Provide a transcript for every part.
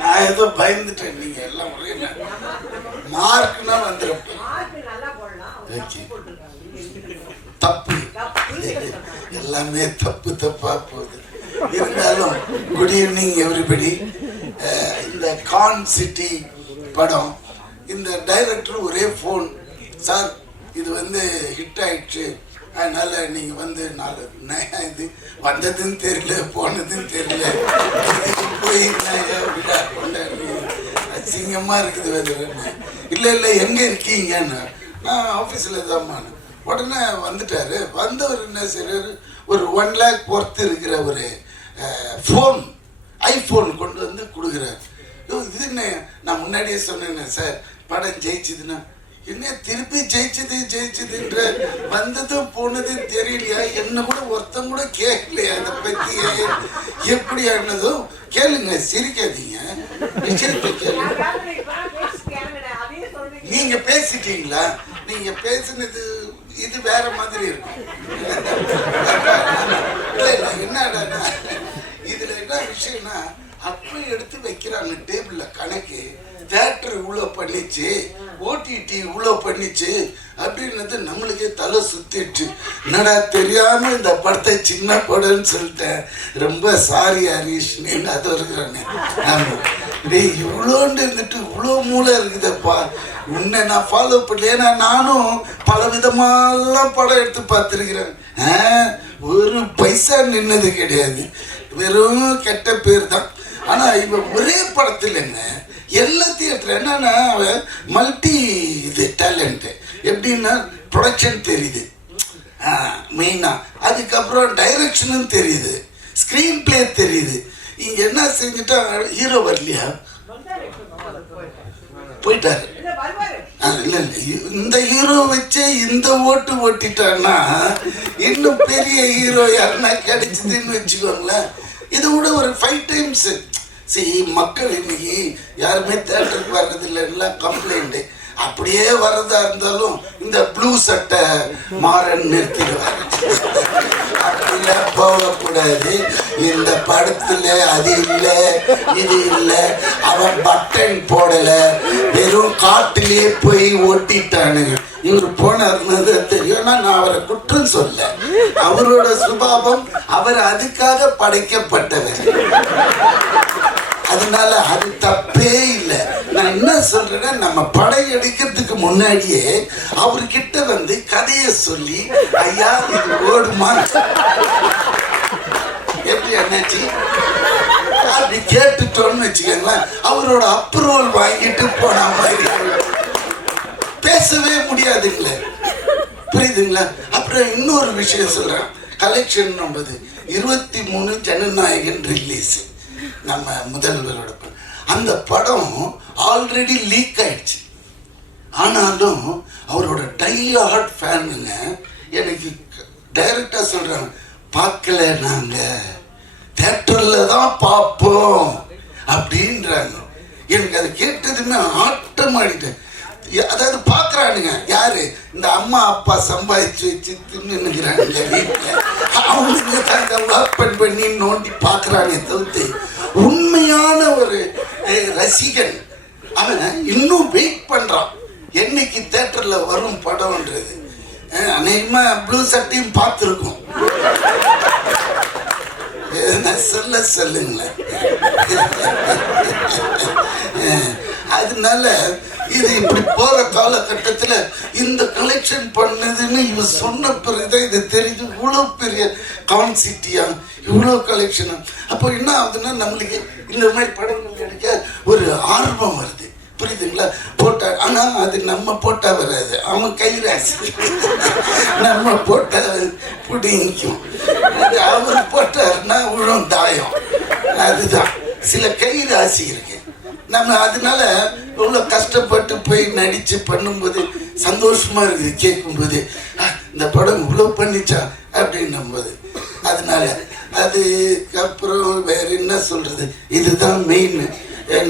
நான் ஏதோ பயந்துட்டேன். நீங்க எல்லாம் மார்க்னா வந்துடும். தப்பு எல்லாமே தப்பு தப்பா போகுது. இருந்தாலும் குட் ஈவினிங் எவ்ரிபடி. இந்த கான் சிட்டி படம், இந்த டைரக்டர் ஒரே ஃபோன், சார் இது வந்து ஹிட் ஆயிடுச்சு, அதனால நீங்க வந்து நாலு இது வந்ததுன்னு தெரியல போனதுன்னு தெரியல, போய் அசிங்கமா இருக்குது. இல்லை இல்லை எங்க இருக்கீங்கன்னு, நான் ஆஃபீஸில் தான்மான. உடனே வந்துட்டாரு. வந்தவர் என்ன செய்யறாரு, ஒரு 1 lakh பொறுத்து இருக்கிற ஒரு ஃபோன், ஐஃபோன் கொண்டு வந்து கொடுக்குறாரு. இது என்ன, நான் முன்னாடியே சொன்னேன் சார் படம் ஜெயிச்சுதுன்னா, என்ன திருப்பி ஜெயிச்சதுன்ற வந்ததும் போனதும் தெரியலையா, என்ன கூட ஒருத்தம் கூட கேட்கலையா அதை பத்தி, எப்படி ஆனதும் கேளுங்க, சிரிக்காதீங்க, விஷயத்தை கேளுங்க. நீங்க பேசிட்டீங்களா, நீங்க பேசினது இது வேற மாதிரி இருக்கும். என்னடா இதுல என்ன விஷயம்னா, அப்ப எடுத்து வைக்கிறாங்க டேபிள்ல கணக்கு, தியேட்டர் இவ்வளோ பண்ணிச்சு, ஓடிடி இவ்வளோ பண்ணிச்சு அப்படின்னது நம்மளுக்கே தலை சுத்திடுச்சு. என்னடா தெரியாம இந்த படத்தை சின்ன படம்னு சொல்லிட்டேன், ரொம்ப சாரி ஹரீஷ்னு அது இருக்கிறாங்க. டேய் இவ்வளோண்டு இருந்துட்டு இவ்வளோ மூளை இருக்குதப்பா, உன்னை நான் ஃபாலோ பண்ணல. ஏன்னா நானும் பல விதமாலாம் படம் எடுத்து பார்த்துருக்கிறேன். ஒரு பைசா நின்னது கிடையாது, வெறும் கெட்ட பேர் தான். ஆனா இவ ஒரே படத்தில் என்ன எல்லா தியேட்டர் என்னன்னா மல்டி இது டேலண்ட். எப்படின்னா ப்ரொடக்ஷன் தெரியுது மெயினா, அதுக்கப்புறம் டைரக்ஷனும் தெரியுது, ஸ்க்ரீன் பிளே தெரியுது. இங்க என்ன செஞ்சுட்டா, ஹீரோ வரலையா, போயிட்டாரு. இல்ல இந்த ஹீரோ வச்சு இந்த ஓட்டு ஓட்டிட்டான்னா இன்னும் பெரிய ஹீரோ யாருன்னா கிடைச்சதுன்னு வச்சுக்கோங்களேன். இதை விட ஒரு 5 times. சரி, மக்கள் இன்னைக்கு யாருமே தேட்டருக்கு வர்றதில்லை, எல்லாம் கம்ப்ளைண்ட். அப்படியே வர்றதா இருந்தாலும் இந்த ப்ளூ சட்டை மாறன் நிறுத்திடுவார். அப்படிலாம் போகக்கூடாது. இந்த படத்துல அது இல்லை இது இல்லை, அவன் பட்டன் போடல, வெறும் காட்டிலேயே போய் ஓட்டிட்டானுங்க. இவர் போனார்னது தெரியும். நான் அவரை குற்றம் சொல்ல, அவரோட சுபாவம், அவர் அதுக்காக படைக்கப்பட்டவர், அதனால அது தப்பே இல்லை. நான் என்ன சொல்றேன்னா, நம்ம படம் எடுக்கிறதுக்கு முன்னாடியே அவர்கிட்ட வந்து கதையை சொல்லி, ஐயா இது ஓடுமா எப்படி அண்ணாச்சி அப்படி கேட்டுட்டோன்னு வச்சுக்கோங்களேன், அவரோட அப்ரூவல் வாங்கிட்டு போன மாதிரி பேசவே முடியாதுங்களே, புரியுதுங்களா? அப்புறம் இன்னொரு விஷயம் சொல்றேன், கலெக்ஷன் 23 ஜனநாயகன் ரிலீஸ், நம்ம முதல்வரோட அந்த படம் ஆல்ரெடி லீக் ஆயிடுச்சு. ஆனாலும் அவரோட டை-ஹார்ட் ஃபேனுங்க எனக்கு டைரக்டா சொல்றாங்க, பார்க்கல, நாங்க தியேட்டர்ல தான் பார்ப்போம் அப்படின்றாங்க. எனக்கு அதை கேட்டதுமே ஆட்டம் ஆடிட்டேன். அதாவது பாக்குறானுங்க யாரு, இந்த அம்மா அப்பா சம்பாதிச்சு வச்சு தின்னுக்கிறாங்க வீட்டுல, அவனுங்க தாங்க ஓப்பன் பண்ணி நோண்டி பாக்குறாங்க தவிர்த்து உண்மையான ஒரு ரசிகன் அவன் இன்னும் வெயிட் பண்றான் என்னைக்கு தியேட்டர்ல வரும் படம்ன்றது. அநேகமா ப்ளூ சட்டையும் பார்த்துருக்கோம். சொல்லுங்களேன். அதனால இது இப்படி போற காலகட்டத்துல இந்த கலெக்ஷன் பண்ணதுன்னு இவன் சொன்ன பிறகுதான் இது தெரிஞ்சு இவ்வளவு பெரிய கான்சிட்டியா இவ்வளவு கலெக்ஷனா. அப்போ என்ன ஆகுதுன்னா, நம்மளுக்கு இந்த மாதிரி படங்கள் எடுக்க ஒரு ஆர்வம் வருது, புரியுதுங்களா? போட்டா, ஆனா அது நம்ம போட்டா வராது, அவன் கைராசி. நம்ம போட்டா புடிங்கும், அது அவர் போட்டாருன்னா உழும் தாயம். அதுதான் சில கைராசி இருக்கு. நம்ம அதனால இவ்வளவு கஷ்டப்பட்டு போய் நடிச்சு பண்ணும்போது சந்தோஷமா இருக்குது, கேட்கும்போது இந்த படம் இவ்வளவு பண்ணிச்சா அப்படின்னும் போது. அதனால அதுக்கப்புறம் வேற என்ன சொல்றது, இதுதான் மெயின்.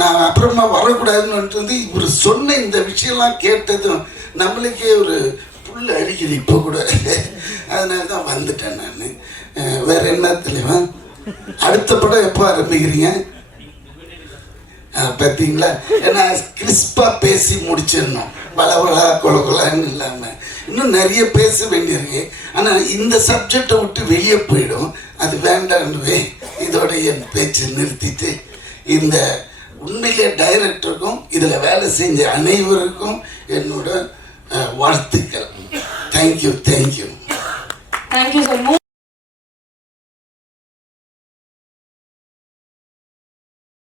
நான் அப்புறமா வரக்கூடாதுன்னு வந்து இவர் சொன்ன இந்த விஷயம்லாம் கேட்டதும் நம்மளுக்கே ஒரு புல் அடிக்குது இப்போ கூட. அதனால தான் வந்துட்டேன் நான். வேற என்ன தெரியுமா, அடுத்த படம் எப்போ ஆரம்பிக்கிறீங்க? பார்த்தீங்களா? ஏன்னா கிறிஸ்பா பேசி முடிச்சிடணும், வளவளா கொலகொலான்னு இல்லாமல். இன்னும் நிறைய பேச வேண்டியிருக்கு. ஆனால் இந்த சப்ஜெக்டை விட்டு வெளியே போயிடும், அது வேண்டாம்னுவே இதோட என் பேச்சு நிறுத்திட்டு, இந்த உண்மையிலே டைரக்டருக்கும் இதில் வேலை செஞ்ச அனைவருக்கும் என்னோட வாழ்த்துக்கள். தேங்க்யூ. Thank you sir.